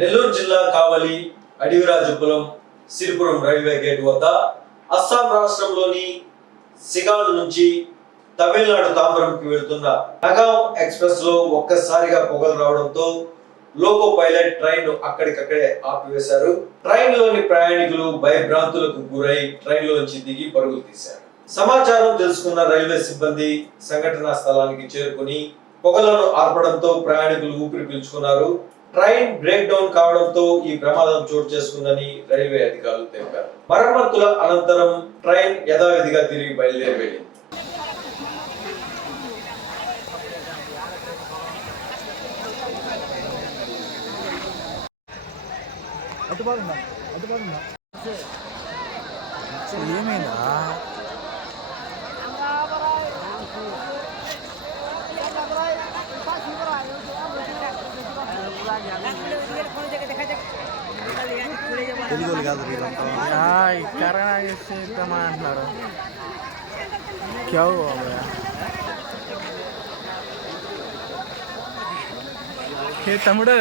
నెల్లూరు జిల్లా Kavali Adavirajupuram Siripuram railway gate వద్ద అస్సాం రాష్ట్రంలోని సిగాల్ నుంచి తమిళనాడు తాంబరంకి వెళ్తున్న నగాం ఎక్స్ప్రెస్లో ఒక్కసారిగా పొగలు రావడంతో లోకో పైలట్ ట్రైన్ అక్కడికక్కడే ఆపివేశారు. ట్రైన్లోని ప్రయాణికులు భయభ్రాంతులకు గురై ట్రైన్ లోంచి దిగి పరుగులు తీశారు. సమాచారం తెలుసుకున్న రైల్వే సిబ్బంది సంఘటనా స్థలానికి చేరుకుని పొగలను ఆర్పడంతో ప్రయాణికులు ఊపిరి పీల్చుకున్నారు. ట్రైన్ బ్రేక్ డౌన్ కావడంతో ఈ ప్రమాదం చోటు చేసుకుందని రైల్వే అధికారులు తెలిపారు. మరమ్మతుల అనంతరం ట్రైన్ యథావిధిగా తిరిగి బయలుదేరి వెళ్ళింది. అటుబాగుందా కరోనా చేసి ఇద్దామా అంటున్నారు క్యా హువా భయ్యా ఏ తమ్ముడు